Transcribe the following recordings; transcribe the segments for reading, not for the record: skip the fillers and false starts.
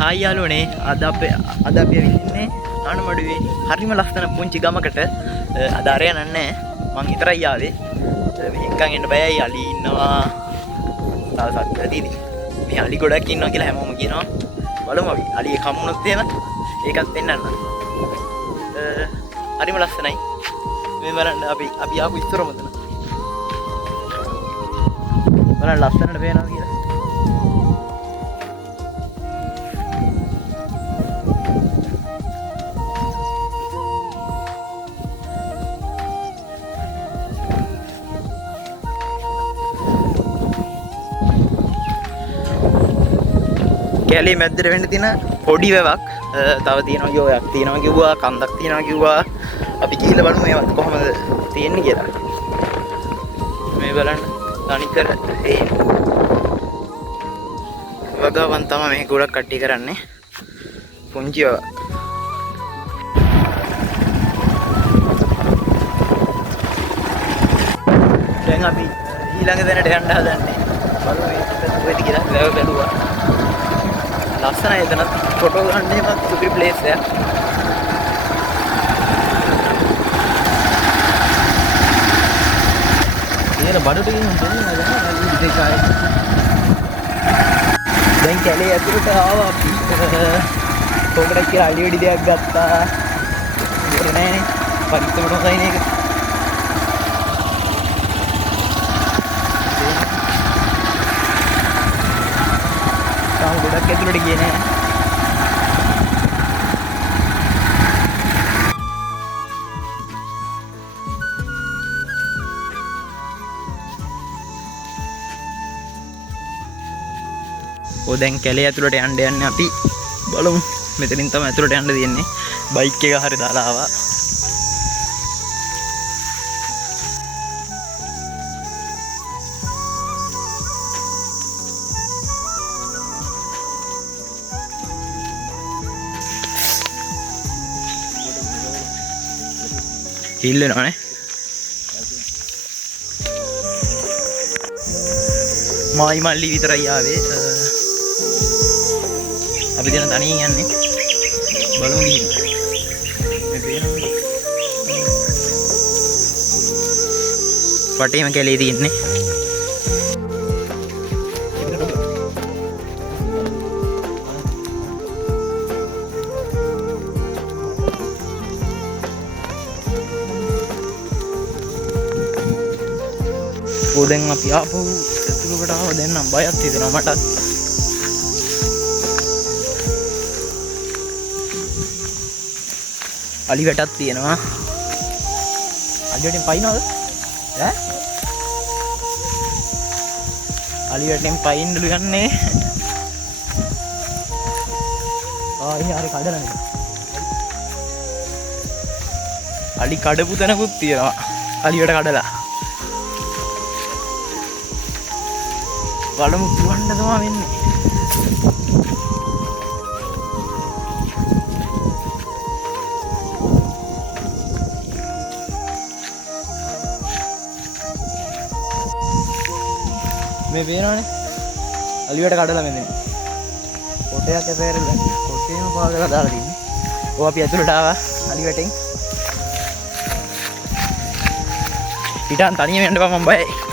Hi යාළුවනේ අද අපි ඉන්නේ අනුමඩුවේ හරිම ලස්සන පුංචි ගමකට අද ආරය නන්නේ මං විතරයි ආවේ මේකෙන් එන්න බයයි අලි ඉන්නවා තව සත්ත්වදීනි මේ අලි ගොඩක් ඉන්නවා කියලා හැමෝම කියනවා බලමු අපි අලියෙක් හම්බුනොත් එහෙම ඒකත් පෙන්නන්න හරිම ලස්සනයි මේ බලන්න අපි ආපු ඉස්සර මොකද බලන්න ලස්සනට පේනවා කියලා කැලේ මැද්දට වෙන්න තියෙන පොඩි වැවක් තව තියෙනවා කිව්වා යක් තියෙනවා කිව්වා කන්දක් තියෙනවා කිව්වා අපි ගිහිල්ලා බලමු මේවත් කොහමද තියෙන්නේ කියලා මේ බලන්න තනිකර ඒ වගාවන් තමයි මේ ගොඩක් කට්ටිය කරන්නේ පුංචි වැවක් දැන් අපි ඊළඟ දැනට යන්න හදන්නේ බලමු මේක කොහෙද කියලා වැව බැලුවා ලස්සනයි එතන ෆොටෝ ගන්න එහෙම සුපිරි ප්ලේස් එක. ඊයර බඩට ගිහින් දෙන්නේ නැහැ විදේශායේ. දැන් කැලේ ඇතුළට ආවා අපි. කොහොමද කියලා අලි වෙඩි දෙයක් ගත්තා. ඉතින් නෑනේ. පරිස්සමට හොසයින් එක. ගොඩක් ඇතුළට ගියේ නෑ දැන් කැලේ ඇතුළට යන්න අපි බලමු මෙතනින් තමයි ඇතුළට යන්න තියෙන්නේ බයික් එක හරි දාලා ආවා ඉල්ලනවානේ මායි මල්ලි විතරයි ආවේ අපි දැන් තනියෙන් යන්නේ බලමු ගිහින් මේ පේනවා වටේම කැලේ තියෙන්නේ දැන් අපි ආපහු ඇතුළකට ආව දැන් නම් බයක් හිතෙනවා මටත් අලි වැටක් තියෙනවා අලි වැටෙන් පයින්නවද ඈ අලි වැටෙන් පයින්නලු යන්නේ ආ හරි කඩලානේ අලි කඩපු තැනකුත් තියෙනවා අලි වැට කඩලා බලමු දුවන්න තමයි වෙන්නේ මේ පේනවනේ අලියට කඩලා මෙතන කොටයක් ඇපෑරලා කොටේම පාගලා දාලා තින්නේ ඔය අපි ඇතුළට ආවා අලිවැටෙන් පිටාන් තනියම යන්න බෑ මම බයයි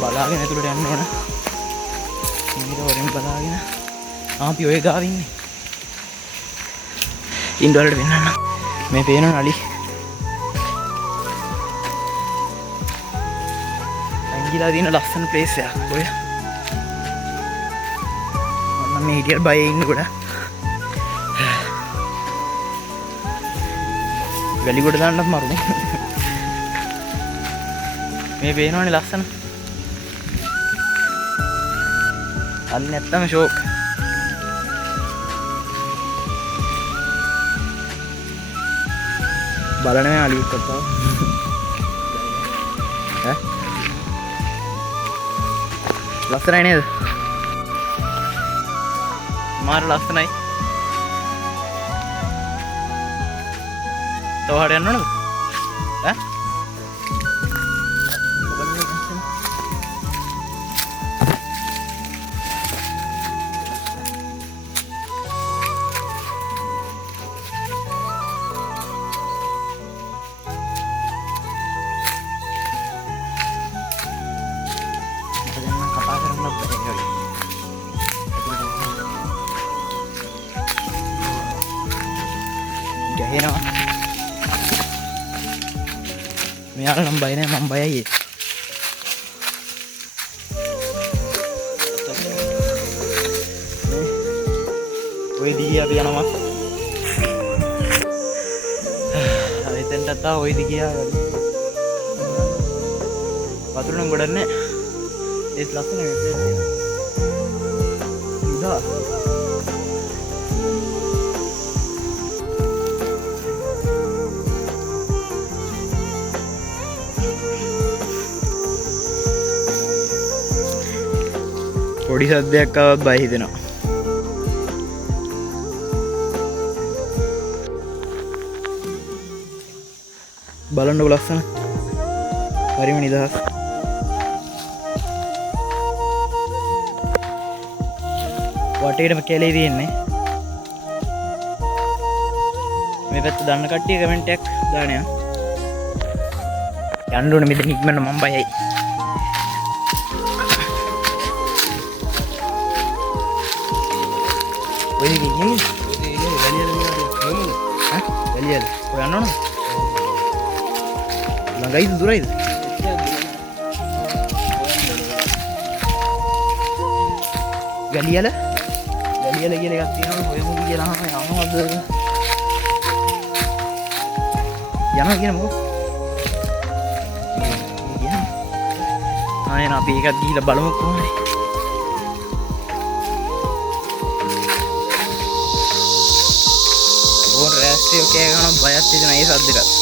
බලාගෙන ඇතුළට යන්න ඕන ඊට වරින් බලාගෙන අපි ඔය ගාව ඉන්නේ ඉන්ඩෝලට වෙන්නන්න මේ පේනවනේ අලි අංගිලා දින ලස්සන ප්ලේස් එකක් ඔය මම මේ හිටියට බයේ ඉන්න කොට වැලි කොට දාන්නත් මරුනේ මේ පේනවනේ ලස්සන අන්න නැත්තම ෂෝක් බලන්නේ අලියෙක් කතාව ඈ ලස්සනයි නේද මාර ලස්සනයි තව හරිය යන්න ඕනද ඈ යාළ නම් බය නෑ මම බයයි ඔය දිගේ අපි යනවා එතෙන්ටත් ආ ඔය දිගේ ආ වතුර නම් ගොඩක් නෑ ඒත් ලස්සන ඉදා පොඩි සද්දයක් ආවත් බය හිතෙනවා බලන්නකො ලස්සන හරිම නිදහස් වටේටම කැලේ තියෙන්නේ මේ පැත්ත දන්න කට්ටිය කමෙන්ට් එකක් දාන්න යන්න ඕනේ මෙතන ඉක්මනට මම බයයි ඔය ඉන්නේ වැලියද ඔය යන්න ඕන ළඟයිද දුරයිද වැලියල කියලා එකක් තියෙනවා ඔය මුදි කියලා යනවද යනවා කියන මොකද ආයෙත් අපි එකක් ගිහිල්ලා බලමු කොහොමද ඕන රැස්ටිය කෑ ගන්න බයත් තියෙන ඒ සද්දෙට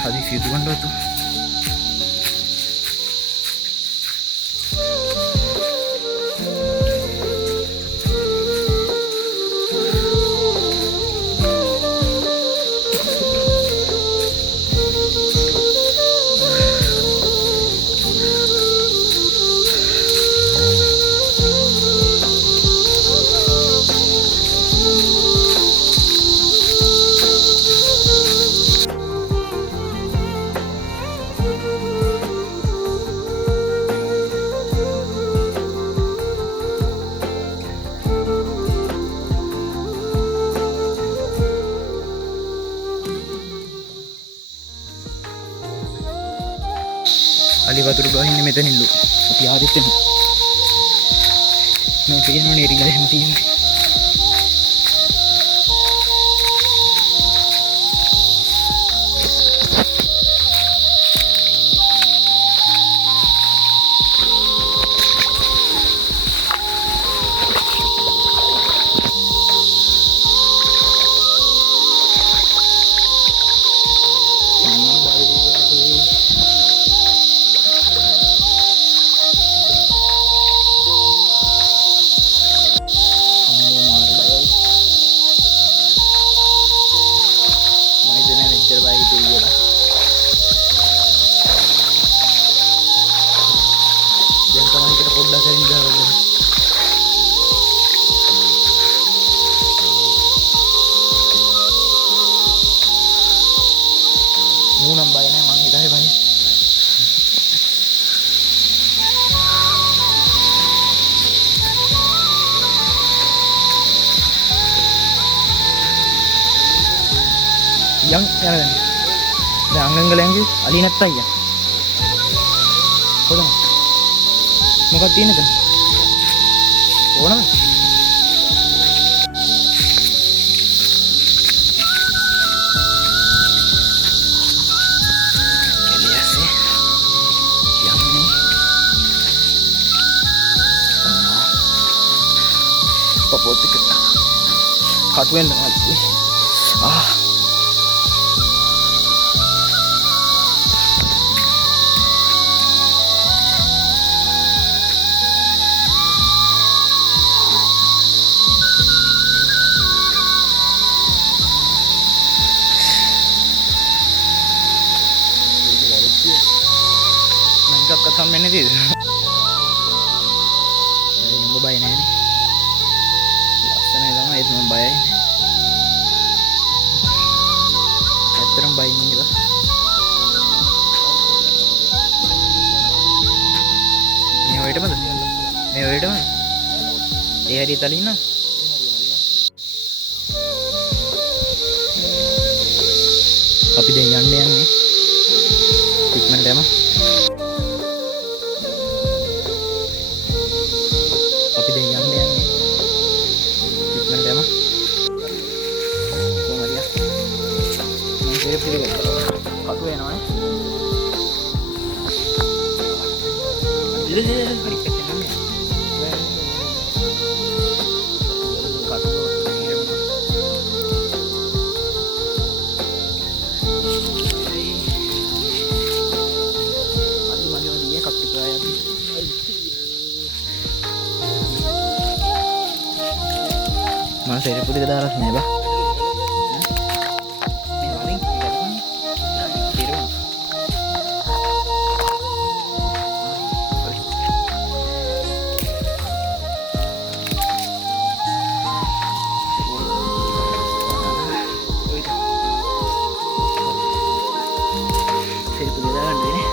Hadis itu kan tuh. Ali වතුර ගහින්නේ මෙතනින්ලු. අපි ආවෙත් එමු. මම කියනෝනේ රිලා එහෙම තියෙන්නේ. Munam bayar emang kita banyak. Yang anggang lagi alina tayya. Kau dong, mau kau tina kan? Kau nama? Papot kita katuin lagi. Mantap kata mana sih? Yang berbayar ni. Itu membayar. Terang bayar ini lah. Ni awak itu mana? Ni awak itu mana? Hari tadi na. Tapi dia yang ni. Treatment dia mah. Tapi dia yang ni. Mendema kok dia mungkin pilih kau yang mana dia hari kecil ni maju dia kau මම සෙරප්පු ටික දාලා නෑ බා. මේ වලින් තිරුණා. සෙරප්පු ටික දාගන්න වෙන්නේ.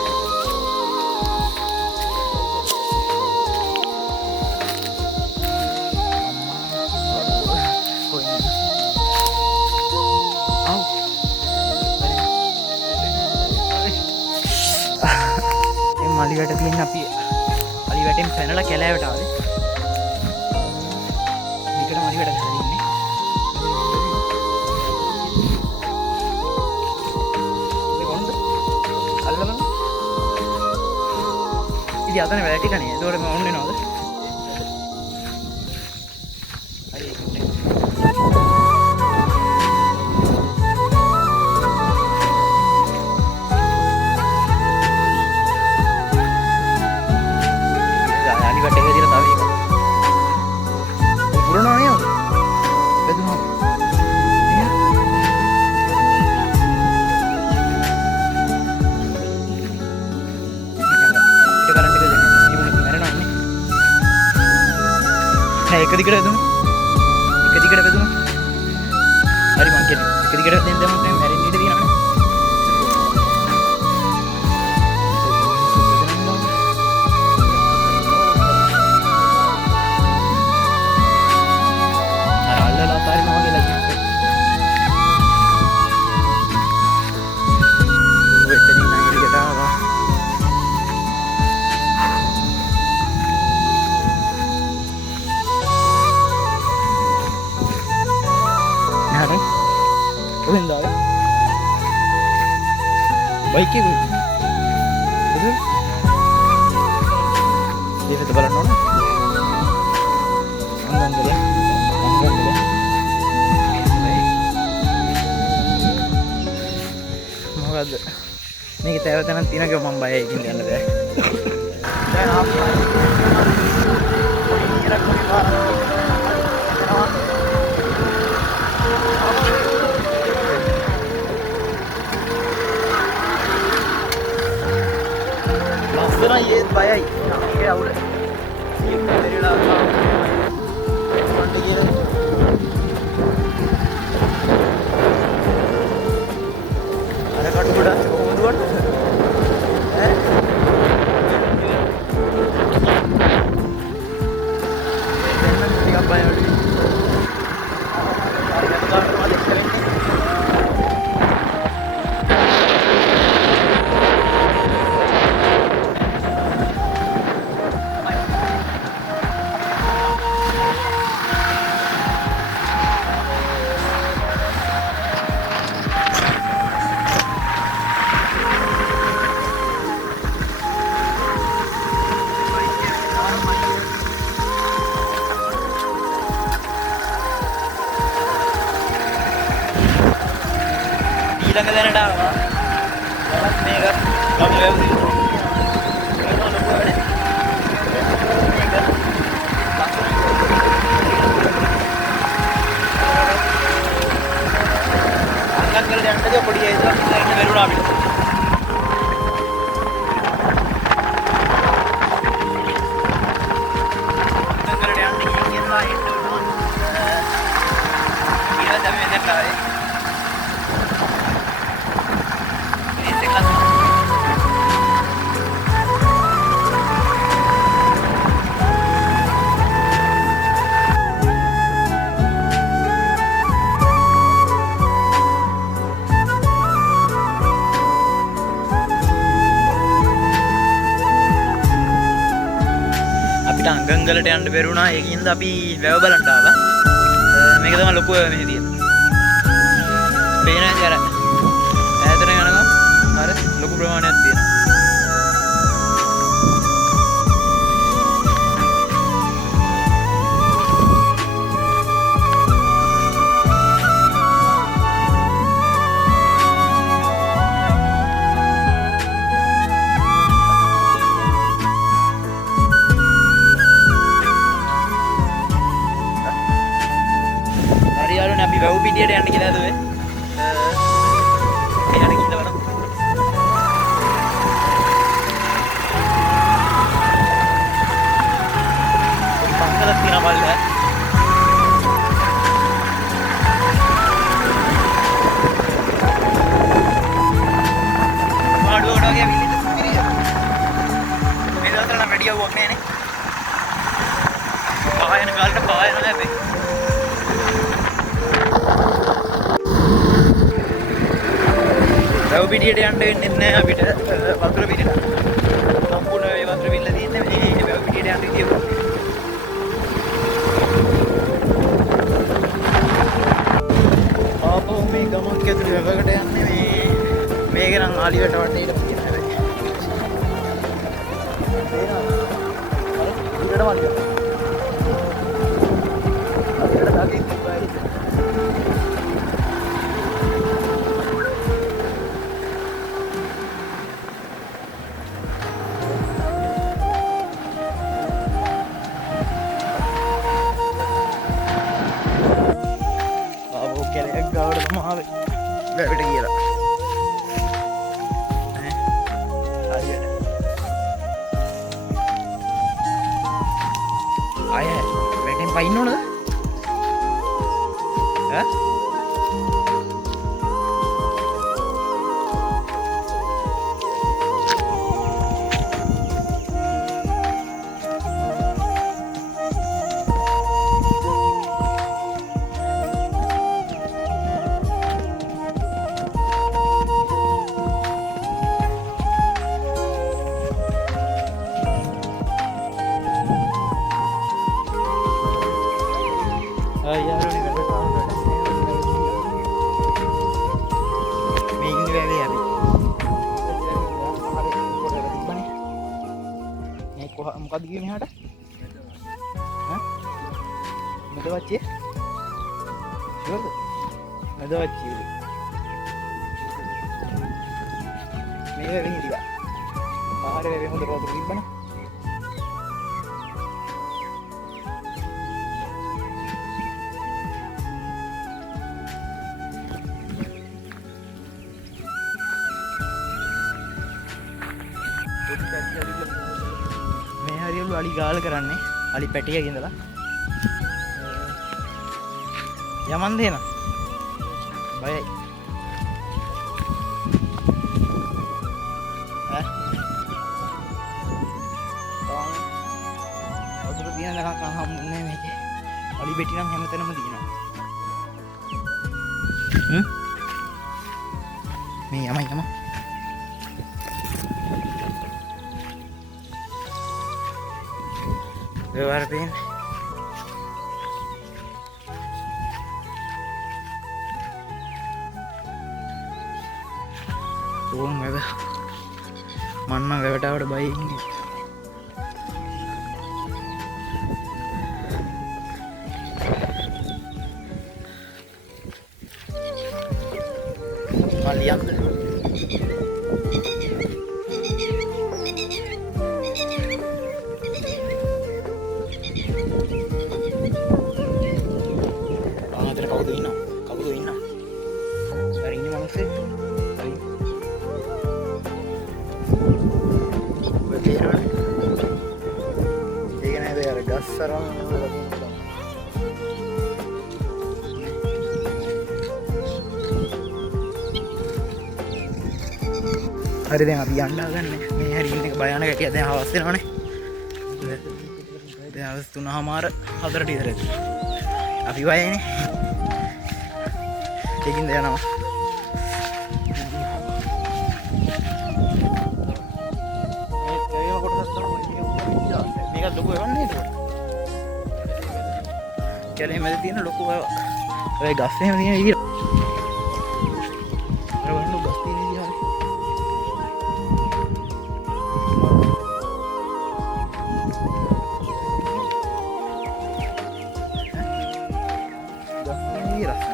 මලිවට තියෙන අපි අලිවැටෙන් පැනලා කැලෑවට ආවේ. මේකට මලිවට ගහලා ඉන්නේ. මේ වොන්ද? අල්ලමු. ඉතින් අතන වැටි කනේ. ඒතකොට මම ඔන්න එනවද? එක දිගට වැදුණා. එක දිගට වැදුණා. හරි මං කියන්නේ. එක දිගට දැන් දැන් මම මැරෙන්න ඉඩ තියෙනවනේ. අර අල්ලලා අතාරිනවා කියලා කියන්නේ. වෙතනින් නම් එළියට ආවා. කොහෙන්ද ආවේ? බයික් එක කොහෙද? දෙවිත බලන්න ඕන. අංගංගල. මොකද්ද? මේක තැවත නම් තියනක මම බයයි ඉතින් යන්න බෑ. දැන් ආපහු. ඉරක් කොහෙද? ලස්සනයි ඒත් බයයි. ඒ අවුල. සියුම් පෙරේලා වන්ට කියන. අර කටු ගොඩක් කොහොමද වට? ඈ? දෙන්න ටිකක් බය වුණේ. හරි ගන්න ගන්න මම කරන්නේ. ඊළඟ දැනට ආවා. බලත් මේක ගමු වැවුනේ. ඒක ලොකු වැඩේ. අංගංගල දැන්නද පොඩි ඒදලා ඉන්න බැරුණා අපිට. අංගංගල යන්න කියලා එන්න උනවා. ඊළඟ තමයි දැන් ආවේ. අපිට අංගංගලට යන්න බැරුණා. ඒකින්ද අපි වැව බලන්න ආවා. මේක තමයි ලොකු වැව මෙහි තියෙන. පේනවා නේද අර ඈතට යනකම් අර ලොකු ප්‍රමාණයක් තියෙනවා. අපි වැව් පිටියට යන්න කියලා හදුවේ. එයාට ගිහින් බලමු. පස්සලක් තියෙනවා බලන්න. පාඩුවට වගේ විලිට පිරිය. මේ දවස්වල නම් වැඩි අවුවක් නෑනේ. පායන කාලේට පායන හැබැයි. වැව් පිටියට යන්න වෙන්නේ නැහැ අපිට වතුර පිටියට. සම්පූර්ණ මේ වතුර පිටිලා තියෙන්නේ මේ වැව් පිටියට යන්න විදිය. ආපහු මේ ගමක් ඇතුළේ වැවකට යන්නේ මේක නම් ආලියට වටේට තියෙන හැබැයි. ඒනවා. අර ඉරට වලිය. අපිට දාගෙන ඉස්සයි. වැවට කියලා අය වැටෙන් පයින්න ඕනද? මොකද කියන්නේ හාට? මෙදවච්චිය? ෂුවර්ද? මෙදවච්චිය. මේක වෙන්නේ ටික. ආහාර වේවේ හොඳට වතුර තිබ්බන. හරියලු අලි ගාල කරන්නේ අලි පැටියක ඉඳලා යමන් දෙන බයයි වතුර තියෙන දකක් හම්බුනේ මේකේ අලි බෙටි නම් හැමතැනම තියෙනවා මේ යම व्यवहार पेन तो मन्ना वेटावड़ बाई हरी दें अभी अंडा करने मैं हरी इन्हें बयान का कहते हैं हवास से उन्होंने तो ना हमारा हज़र डी रहे अभी वाये ने लेकिन देना मेरा लोगों है नहीं तो क्या नहीं मेरे तीन लोगों है वे गास्ते हैं नहीं ये अरे वो लोग गास्ते नहीं दिया गास्ते नहीं रखा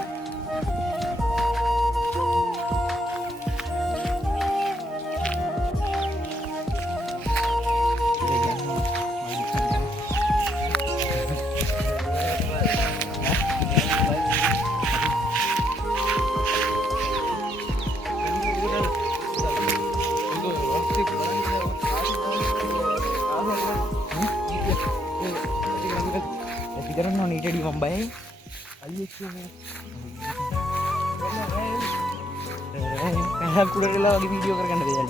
ඇති කරන්න ඕන ඊට වඩා මම බයයි. අයියෙක් කියන්නේ. පැලක් උඩටලා වගේ වීඩියෝ කරගන්න දෙයක්.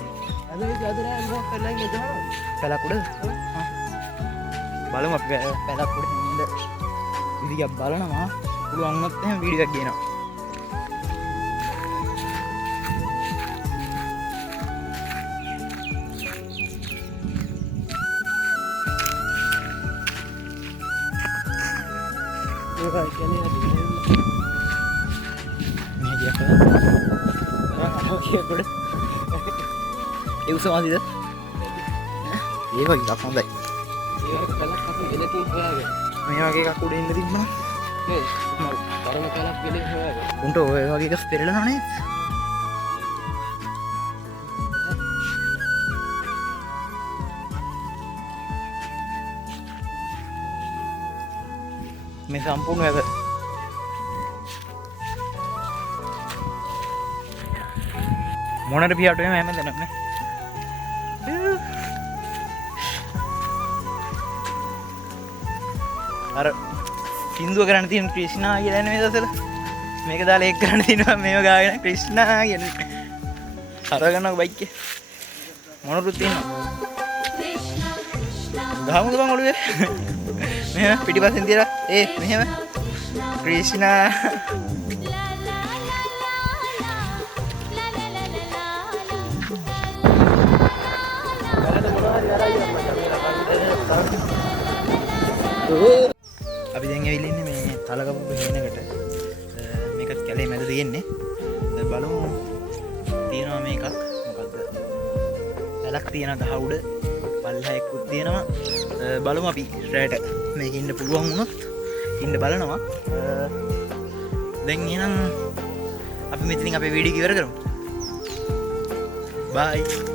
අද නෑ මොකක් කරලා ඉන්නද? පැලක් උඩ? බලමු අපි පැලක් උඩ ඉන්න. ඉතින් බලනවා. පුළුවන් වුණොත් එහෙනම් වීඩියෝ එකක් ගේනවා. ඒ උසමාදිද? ඒ වගේ එකක් හොඳයි. මේ වගේ එකක් උඩ ඉන්න තිබ්බනම් තරම කලක් වෙලේ හොයාගන්න. උන්ට ඔය වගේ එකක් පෙරලනවා නේද? මේ සම්පූර්ණ වැව මොනට පියාට එම හැම දෙනම අර සින්දුව කරන්න තියෙන ක්‍රිෂ්ණා කියලා නේ මේ දවස්වල මේක දාලා එක් කරන්න තියෙනවා මේව ගාගෙන ක්‍රිෂ්ණා කියන අරගන්නකො බයික් එක මොනරුත් තියෙනවා ගහමුද බං ඔළුවේ මෙහෙම පිටිපස්සෙන් තියලා මෙහෙම ක්‍රිෂ්ණා අපි දැන් ඇවිල්ලා ඉන්නේ මේ තලගපු හේනකට මේකත් කැලේ මැද තියෙන්නේ බලමු තියෙනවා මේකක් මොකද්ද පැලක් තියෙන ගහ උඩ පල්ලහැකුත් තියෙනවා බලමු අපි රැට මේක ඉන්න පුළුවන් වුණොත් ඉන්න බලනවා දැන් එහෙනම් අපි මෙතනින් අපේ වීඩියෝ ඉවර කරමු බයි